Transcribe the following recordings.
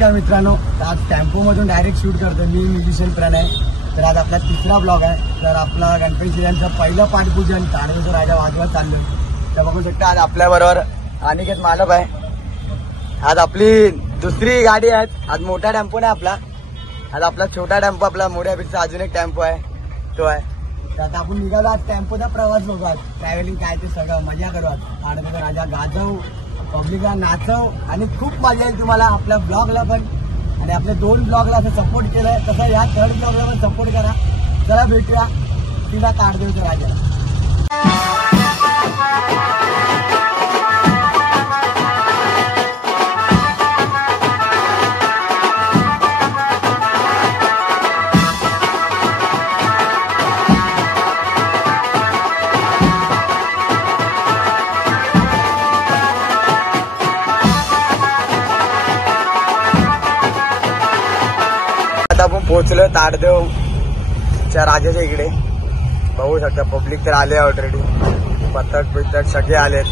नमस्कार मित्रांनो, आज टेम्पो मधून डायरेक्ट शूट करतो मी म्युझिशियन प्रणय। तर आज आपला तिसरा ब्लॉग आहे। तर आपला गणपती सीझनचं पहिलं पाठपूजन तांडवचा राजा वाजवत चाललं। तर बघू शकता आज आपल्या बरोबर अनिकेत मालक आहे। आज आपली दुसरी गाडी आहे। आज मोठा टेम्पो नाही आपला, आज आपला छोटा टेम्पो, आपला मोठ्यापेक्षा अजून एक टेम्पो आहे, तो आहे। तर आता आपण निघालो आज टेम्पोचा प्रवास बघू, आज ट्रॅव्हलिंग काय ते सगळं मजा करू। आज तांडवचा राजा गाजवू, पब्लिकला नाचव आणि खूप मजा येईल तुम्हाला आपल्या ब्लॉगला पण। आणि आपल्या 2 ब्लॉगला असं सपोर्ट केलंय, तसं या 3rd ब्लॉगला पण सपोर्ट करा। चला भेटूया तिला तांडवचा राजा। आपण पोहोचलो ताडदेवच्या राजाच्या इकडे। बघू शकता पब्लिक तर आले ऑलरेडी, पथक बिथक सगळे आलेत।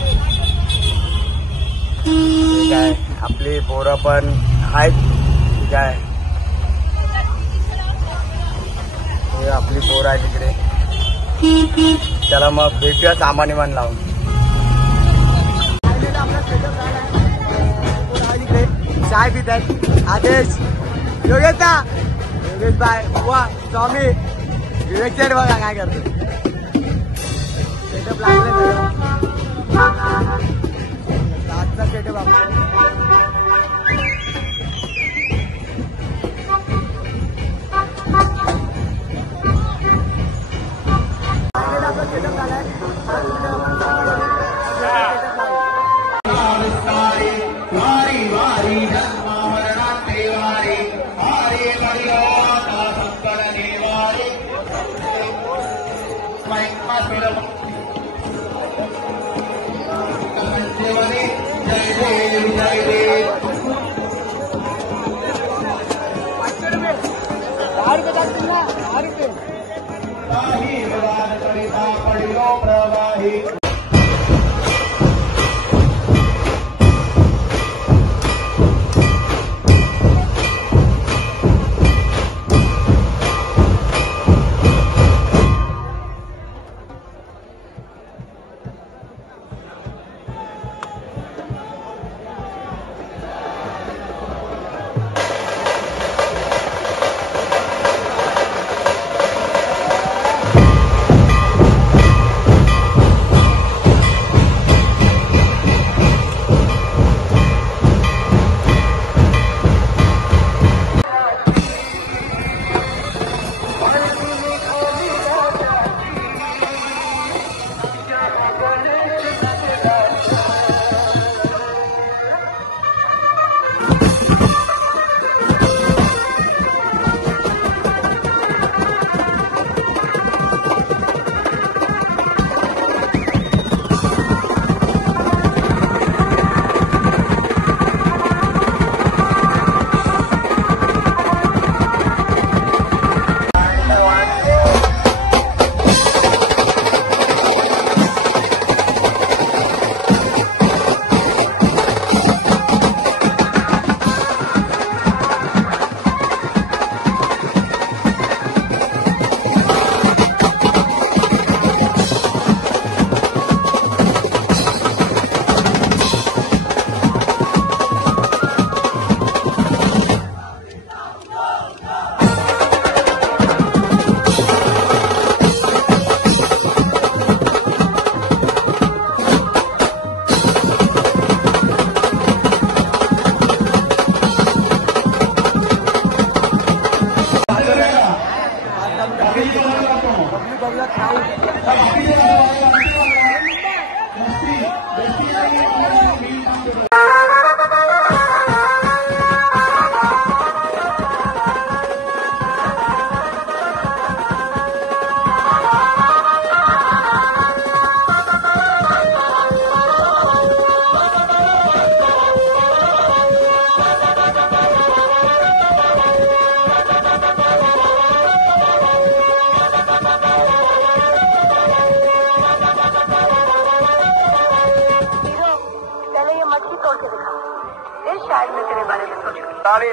ठीक आहे, आपली पोरं पण आहेत। ठीक आहे, हे आपली पोरं आहे तिकडे। चला मग भेटूया सामान इमान लावून। चाय पित आहेत आदेश, योगेशदा, योगेश बाय, वा स्वामी, विवेक शेठ बघा काय करतो। सेटअप लागलं आजचा सेटअप आपला।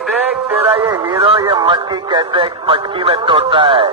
देख तेरा ये हीरो ये मटकी कैसे एक पटकी में तोड़ता है।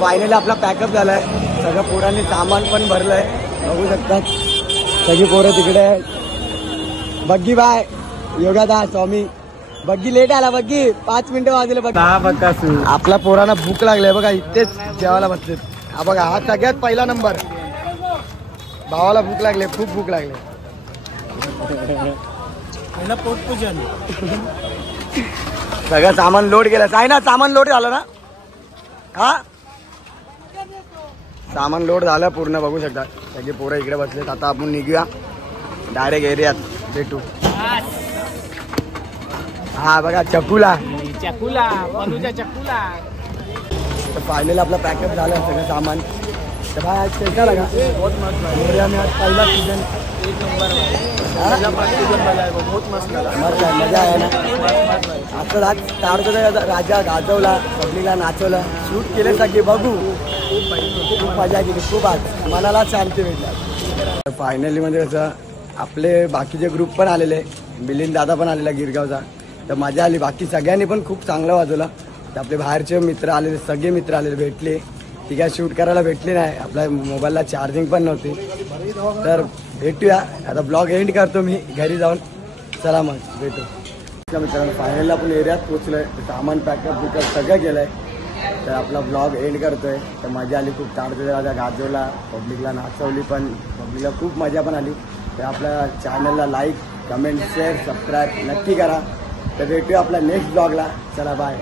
फायनली आपला पॅकअप झालाय. सगळं पोरांनी सामान पण भरलंय, बघू शकतात. सगळी पोरं तिकडे आहे. बग्गी बाय, योगादास, स्वामी. बग्गी लेट आला. बग्गी 5 मिनिटं वाजले. बघा आपल्या पोरांना भूक लागली बघा, इथेच जेवायला बसलेत. हा बघा, हा सगळ्यात पहिला नंबर. भावाला भूक लागली, खूप भूक लागली. पहिला पोटपूजन. सगळं सामान लोड केलं. आहे ना, सामान लोड झालं ना. हा, सामान लोड झालं पूर्ण. बघू शकता सगळे पोरं इकडे बसलेत. आता आपण निघूया डायरेक्ट एरियात, भेटू. हा बघा, चकुला चकुला चकुला. फायनली आपला पॅकअप झालं सगळं सामान. तर भाई आज कैसा लगा? मोरिया में आज पहिला सीजन. बहुत मस्त मजा आहे ना. असं आज तारतो राजा गाजवला, पब्लिकला नाचवला, शूट केले सगळे. बघू, खूप मजा केली. खूप आज मनाला शांती भेटला. फायनली मध्ये कसं आपले बाकीचे ग्रुप पण आलेले, मिलिंद दादा पण आलेला गिरगावचा. तर मजा आली. बाकी सगळ्यांनी पण खूप चांगलं वाजवलं. तर आपले बाहेरचे मित्र आलेले, सगळे मित्र आलेले, भेटले. ती काय शूट करायला भेटली नाही, आपल्या मोबाईलला चार्जिंग पण नव्हती. तर भेटूया आता. ब्लॉग एंड करतो मी घरी जाऊन. चला मग भेटू. मित्रांनो फायनली आपण एरियात पोचलोय. सामान पॅकअप बिकअप सगळं केलंय. तर आपला ब्लॉग एंड करतोय. तर मजा आली खूप. ताडोजा गाजवला, पब्लिकला नाचवली, पण पब्लिकला खूप मजा पण आली. तर आपल्या चॅनलला लाईक, कमेंट, शेअर, सबस्क्राईब नक्की करा. तर भेटूया आपल्या नेक्स्ट ब्लॉगला. चला बाय.